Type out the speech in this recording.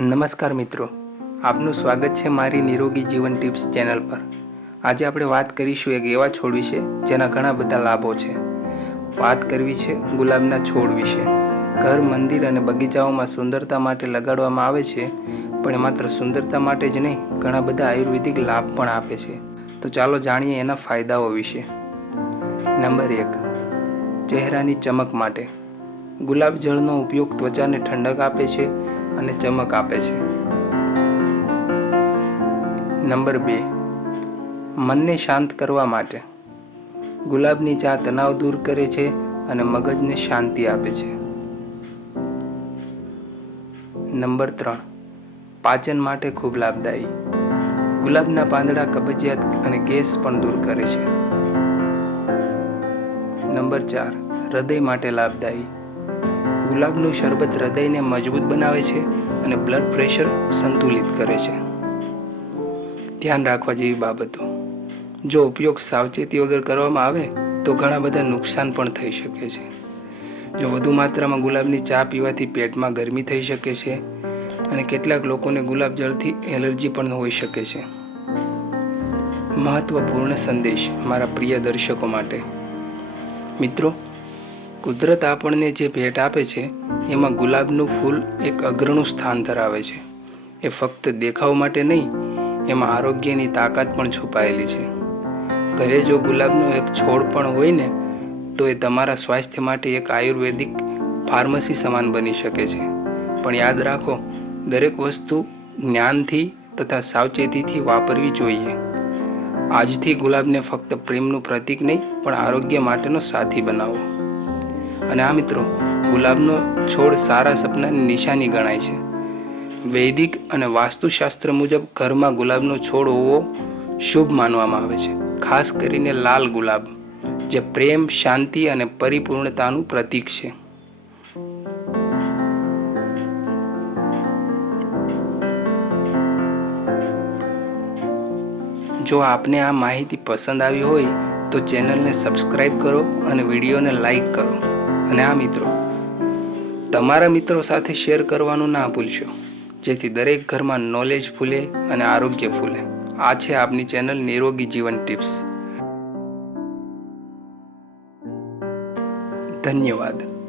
નમસ્કાર મિત્રો, આપનું સ્વાગત છે મારી નિરોગી જીવન ટિપ્સ ચેનલ પર. આજે આપણે વાત કરીશું એક એવા છોડ વિશે જેના ઘણા બધા લાભો છે. વાત કરવી છે ગુલાબના છોડ વિશે. ઘર, મંદિર અને બગીચાઓમાં સુંદરતા માટે લગાડવામાં આવે છે, પણ એ માત્ર સુંદરતા માટે જ નહીં, ઘણા બધા આયુર્વેદિક લાભ પણ આપે છે. તો ચાલો જાણીએ એના ફાયદાઓ વિશે. નંબર એક, ચહેરાની ચમક માટે. ગુલાબ જળનો ઉપયોગ ત્વચાને ઠંડક આપે છે અને ચમક આપે છે. નંબર બે. મનને શાંત કરવા માટે. ગુલાબની ચા તણાવ દૂર કરે છે અને મગજને શાંતિ આપે છે. નંબર ત્રણ. પાચન માટે ખૂબ લાભદાયી. ગુલાબના પાંદડા કબજિયાત અને ગેસ પણ દૂર કરે છે. નંબર ચાર. હૃદય માટે લાભદાયી. ગુલાબનું શરબત હૃદયને મજબૂત બનાવે છે અને બ્લડ પ્રેશર સંતુલિત કરે છે. ધ્યાન રાખવા જેવી બાબતો. જો ઉપયોગ સાવચેતી વગર કરવામાં આવે, તો ઘણા બધા નુકસાન પણ થઈ શકે છે. જો વધુ માત્રામાં ગુલાબની ચા પીવાથી પેટમાં ગરમી થઈ શકે છે અને કેટલાક લોકોને ગુલાબ જળથી એલર્જી પણ હોઈ શકે છે. મહત્વપૂર્ણ સંદેશ મારા પ્રિય દર્શકો માટે. મિત્રો કુદરત આપણને જે ભેટ આપે છે, એમાં ગુલાબનું ફૂલ એક અગ્રણું સ્થાન ધરાવે છે. એ ફક્ત દેખાવ માટે નહીં, એમાં આરોગ્યની તાકાત પણ છુપાયેલી છે. ઘરે જો ગુલાબનો એક છોડ પણ હોય ને, તો એ તમારા સ્વાસ્થ્ય માટે એક આયુર્વેદિક ફાર્મસી સમાન બની શકે છે. પણ યાદ રાખો, દરેક વસ્તુ જ્ઞાનથી તથા સાવચેતીથી વાપરવી જોઈએ. આજથી ગુલાબને ફક્ત પ્રેમનું પ્રતીક નહીં, પણ આરોગ્ય માટેનો સાથી બનાવો. અને આ મિત્રો, ગુલાબનો છોડ સારા સપનાની નિશાની ગણાય છે. વૈદિક અને વાસ્તુશાસ્ત્ર મુજબ ઘરમાં ગુલાબનો છોડ હોવો શુભ માનવામાં આવે છે. ખાસ કરીને લાલ ગુલાબ, જે પ્રેમ, શાંતિ અને પરિપૂર્ણતાનું પ્રતીક છે. જો આપને આ માહિતી પસંદ આવી હોય તો ચેનલને સબસ્ક્રાઈબ કરો અને વિડીયોને લાઈક કરો. અને આ મિત્રો, તમારા મિત્રો સાથે શેર કરવાનું ના ભૂલશો, જેથી દરેક ઘરમાં નોલેજ ફૂલે અને આરોગ્ય ફૂલે. આ છે આપની ચેનલ નિરોગી જીવન ટિપ્સ ધન્યવાદ.